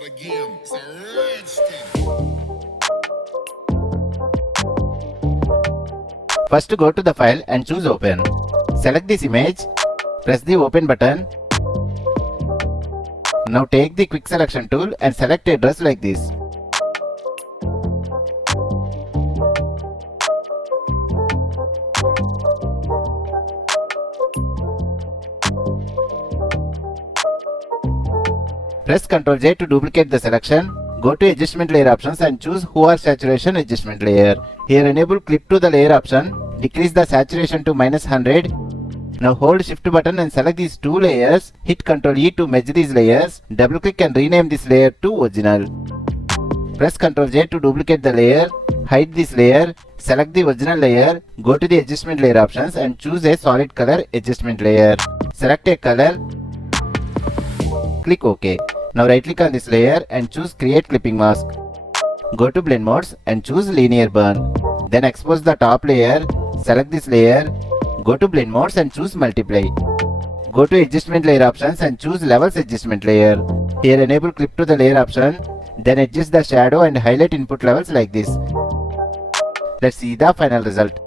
start again. It's a rich thing. First go to the file and choose open. Select this image. Press the open button. Now take the quick selection tool and select a dress like this. Press Ctrl J to duplicate the selection. Go to adjustment layer options and choose hue or saturation adjustment layer. Here enable clip to the layer option. Decrease the saturation to -100. Now hold shift button and select these two layers. Hit Ctrl E to merge these layers. Double click and rename this layer to original. Press Ctrl J to duplicate the layer. Hide this layer. Select the original layer. Go to the adjustment layer options and choose a solid color adjustment layer. Select a color. Click OK. Now right click on this layer and choose create clipping mask. Go to blend modes and choose linear burn. Then expose the top layer. Select this layer. Go to blend modes and choose multiply. Go to adjustment layer options and choose levels adjustment layer. Here enable clip to the layer option. Then adjust the shadow and highlight input levels like this. Let's see the final result.